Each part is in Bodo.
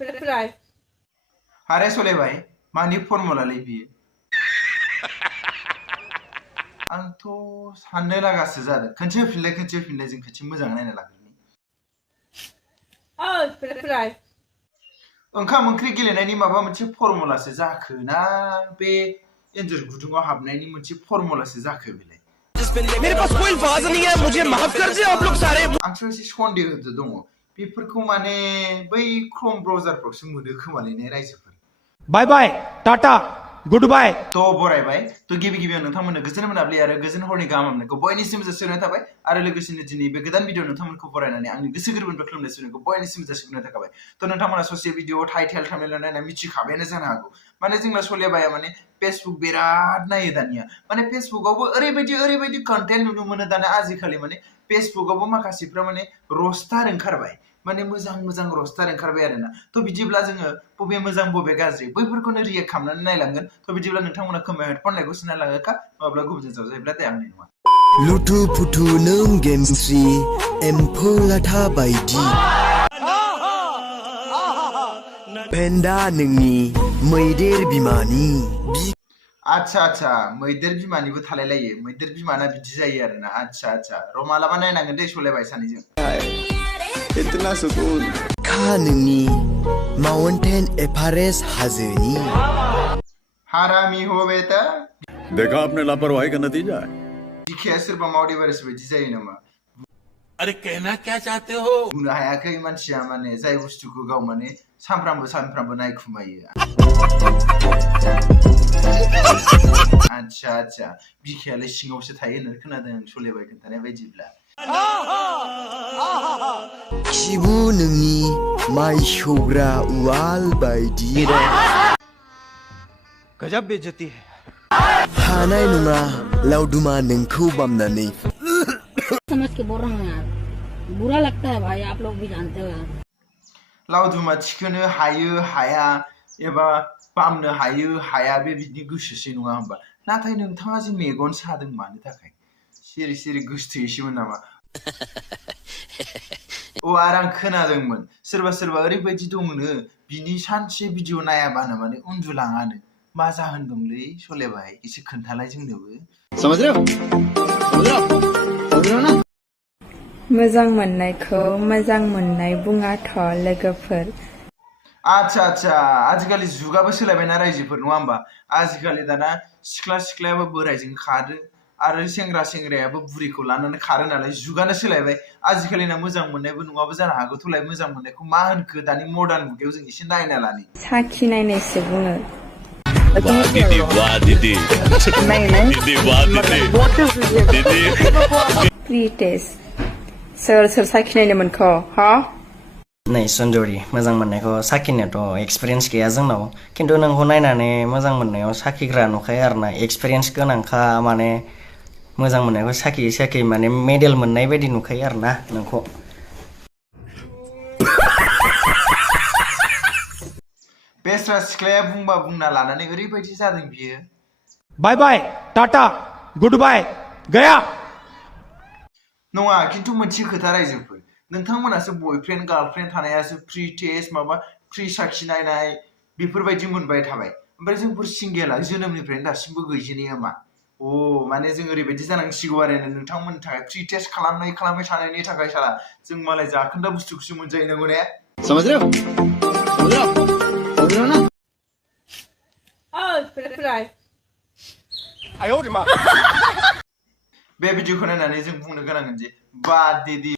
Fry. Hare sole bhai, mani formula lai biye. आंथ' साननो लागासो जादों खनसे फिनलाय जों खनसे मोजां नायना लाग्रोनि Fry. ओंखाम ओंख्रि गेलेनायनि माबा मोनसे फर्मुलासो जाखो ना बे एन्जर गुदुङाव हाबनायनि मोनसे फर्मुलासो जाखो बेलाय मेरे पास कोई अल्फाज नहीं है मुझे माफ कर दे आप लोग सारे आंथ' एसे सन्देह दङ बेफोरखौ माने बै क्रोम ब्राउजारफ्रावसो मोनो खोमालै ने रायजोफोर बाय बाय टाटा गुड बाय थ' बरायबाय थ' गिबियाव नोंथांमोननो गोजोन मोनाबिलि आरो गोजोन हरनि गाहाम हामलायनायखौ बयनिसिम जासिहरनाय थाबाय आरो लोगोसेनो दिनै बे गोदान भिडिअ नोंथांमोनखौ बरायनानै आंनि गोसो गोरबोनिफ्राय खुलुमनाय सिबिनायखौ बयनिसिम जासिहरनाय थाबाय थ' नोंथांमोना ससे भिडिअ टाइटेल थाम्बनेल नायना मिथिखाबायानो जानो हागौ माने जोंना सलियाबाया माने फेसबुक बिराद नायो दानिया माने फेसबुकआवबो ओरैबायदि कन्टेन्ट नुनो मोनो दाना आजिखालि माने फेसबुकआवबो माखासेफ्रा माने रस्टार ओंखारबाय माने मोजां रस्टार ओंखारबाय आरोना थ' बिदिब्ला जोङो बबे मोजां बबे गाज्रि बैफोरखौनो रिएक्ट खालामनानै नायलांगोन थ' बिदिब्ला नोंथांमोना खोमायाव हेडफन लायखौ सोना लाङोखा नङाब्ला गुबुनजों जावजायोब्ला दे आंनि नङा लुथु फुथु नों गेमस्रि एम्फौ लाथा बायदि पेन्दा नोंनि मैदेर बिमानि आच्छा मैदेर बिमानिबो थालायलायो मैदेर बिमाना बिदि जायो आरोना आच्छा र' मालाबा नायनांगोन दे सलायबाय सानैजों इतना सुकून खा नोंनि माउन्टेन एभारेस्ट हाजोनि हारामी हो बेटा देखा आपने लापरवाही का नतीजा है दिखाया सोरबा माउन्ट एभारेस्ट बायदि जायो नामा अरे कहना क्या चाहते हो बुंनो हायाखै मानसिया माने जाय बुस्थुखौ गाव माने सानफ्रामबो नायखुमायो आच्छा बिखायालाय सिङावसो थायो होननानै खोनादों आं सलियाबाय खोन्थानाय बायदिब्ला खिबु नोंनि माइ सौग्रा उवाल बायदि गजब बेइज्जती है हानाय नङा लावदुमा नोंखौ बामनानै समझ के बोल रहा हूँ यार बुरा लगता है भाई आप लोग भी जानते हो यार लावदुमा थिखोनो हायो हाया एबा बामनो हायो हाया बे बिदि गोसोसै नङा होमबा नाथाय नोंथाङा जे मेगन सादों मानो थाखाय सिरि गोसोथोयोसैमोन नामा आरो आं खोनादोंमोन सोरबा ओरैबायदि दङनो बिनि सानसे भिडिअ नायाबानो माने उन्दुलाङानो मा जाहोन दंलै सलेबाय एसे खोन्थालाय जोंनोबो समझ रहे हो ना मोजां मोननायखौ मोजां मोननाय बुङाथ' लोगोफोर आच्छा आजिखालि जुगाबो सोलायबायना रायजोफोर नङा होमबा आजिखालि दाना सिख्लायाबो बोरायजों खारो आरो सेंग्रायाबो बुरिखौ लानानै खारो नालाय जुगानो सोलायबाय आजिखालिना मोजां मोननायबो नङाबो जानो हागौ थलाय मोजां मोननायखौ मा होनखो दानि मडार्न मुगायाव जों एसे नायना लानि साखि नायनायसो बुङो प्रि टेस्ट सोर साखिनायनो मोनखो हा नै सुन्दुरि मोजां मोननायखौ साखिनायाथ' एक्सपिरियेन्स गैया जोंनाव खिन्थु नोंखौ नायनानै मोजां मोननायाव साखिग्रा नुखायो आरोना एक्सपिरियेन्स गोनांखा माने मोजां मोननायखौ साखि माने मेडेल मोननाय बायदि नुखायो आरोना नोंखौ बेस्रा सिख्लाया बुंना लानानै ओरैबायदि जादों बियो बाय बाय टाटा गुड बाय गया नङा खिन्थु मोनसे खोथा रायजोफोर नोंथांमोनासो बयफ्रेन्ड गार्लफ्रेन्ड थानायासो फ्रि टेस्ट माबा फ्रि साखि नायनाय बेफोरबायदि मोनबाय थाबाय ओमफ्राय जोंफोर सिंगेला जोनोमनिफ्रायनो दासिमबो गैजेनैया मा माने जों ओरैबायदि जानांसिगौ आरो नोंथांमोननि थाखाय फ्रि टेस्ट खालामबाय थानायनि थाखाय साला जों मालाय जाखोन्दा बुस्थुखौसो मोनजाहैनांगौ ने समझ रहे हो ना Fry. बे भिडिअखौ नायनानै जों बुंनो गोनांगोन जे बा दीदी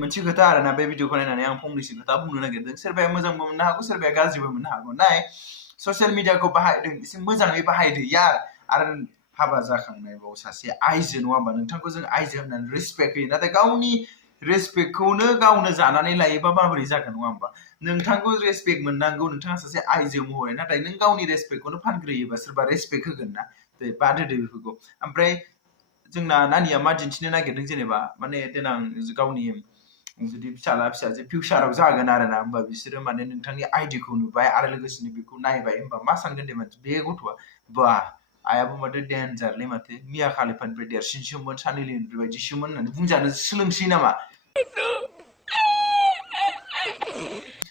मोनसे खोथा आरोना बे भिडिअखौ नायनानै आं फंनैसो खोथा बुंनो नागिरदों सोरबाया मोजांबो मोननो हागौ सोरबाया गाज्रिबो मोननो हागौ नाय ससियेल मिडियाखौ बाहायदों एसे मोजाङै बाहायदो यार आरो हाबा जाखांनायबाव सासे आइजो नङा होमबा नोंथांखौ जों आइजो होननानै रेसपेक्ट होयो नाथाय गावनि रेसपेक्टखौनो गावनो जानानै लायोबा माबोरै जागोन नङा होमबा नोंथांखौ रेसपेक्ट मोननांगौ नोंथाङा सासे आइजो महरै नाथाय नों गावनि रेसपेक्टखौनो फानग्रोयोबा सोरबा रेसपेक्ट होगोन ना बाद होदो बेफोरखौ ओमफ्राय जोंना नानिया मा दिन्थिनो नागिरदों जेनेबा माने देनां गावनि जुदि फिसाजो फिउचाराव जागोन आरोना होमबा बिसोरो माने नोंथांनि आइडिखौ नुबाय आरो लोगोसेनो बेखौ नायबाय होमबा मा सानगोन दे मानसि बे गथ'आ बा आयाबो माथो डेन्जारलै माथो मिया खालिफानिफ्राय देरसिनसोमोन सानि लियननिफ्राय बायदिसोमोन होननानै बुंजानो सोलोंसै नामा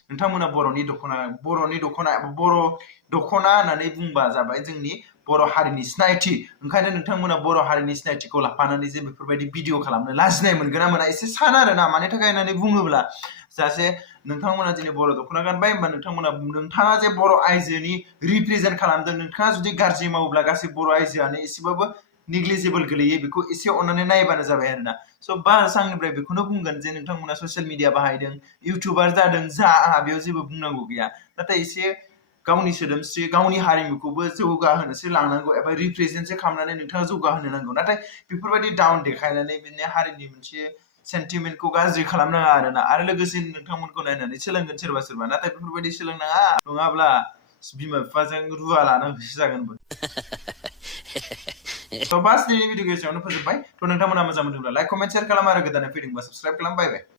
नोंथांमोना बर'नि दख'ना होननानै बुंबा जाबाय जोंनि बर' हारिनि सिनायथि ओंखायनो नोंथांमोना बर' हारिनि सिनायथिखौ लाफानानै जे बेफोरबायदि भिडिअ खालामनो लाजिनाय मोनगोन ना मोना एसे सान आरोना मानि थाखाय होननानै बुङोब्ला जासे नोंथांमोना दिनै बर' दख'ना गानबाय होमबा नोंथाङा जे बर' आइजोनि रिप्रेजेन्ट खालामदों नोंथाङा जुदि गाज्रि मावोब्ला गासै बर' आइजोआनो एसेबाबो नेग्लिजिबोल गोलैयो बेखौ एसे अननानै नायबानो जाबाय आरोना स' बास आंनिफ्राय बेखौनो बुंगोन जे नोंथांमोना ससियेल मिडिया बाहायदों इउटुबार जादों जा आंहा बेयाव जेबो बुंनांगौ गैया नाथाय एसे गावनि सोदोमस्रि गावनि हारिमुखौबो जौगाहोनोसो लांनांगौ एबा रिप्रेजेन्टसो खालामनानै नोंथाङा जौगाहोनो नांगौ नाथाय बेफोरबायदि डाउन देखायनानै बिनि हारिनि मोनसे सेन्टिमेन्टखौ गाज्रि खालामनाङा आरोना आरो लोगोसे नोंथांमोनखौ नायनानै सोलोंगोन सोरबा नाथाय बेफोरबायदि सोलोंनाङा नङाब्ला बिमा बिफाजों रुवा लानांगौसो जागोनबो थ' बास दिनैनि भिडिअ एसेयावनो फोजोबबाय थ' नोंथांमोना मोजां मोनदोंब्ला लाइक कमेन्ट शेयार खालाम आरो गोदानै फैदोंबा साबस्क्राइब खालाम बाय बाय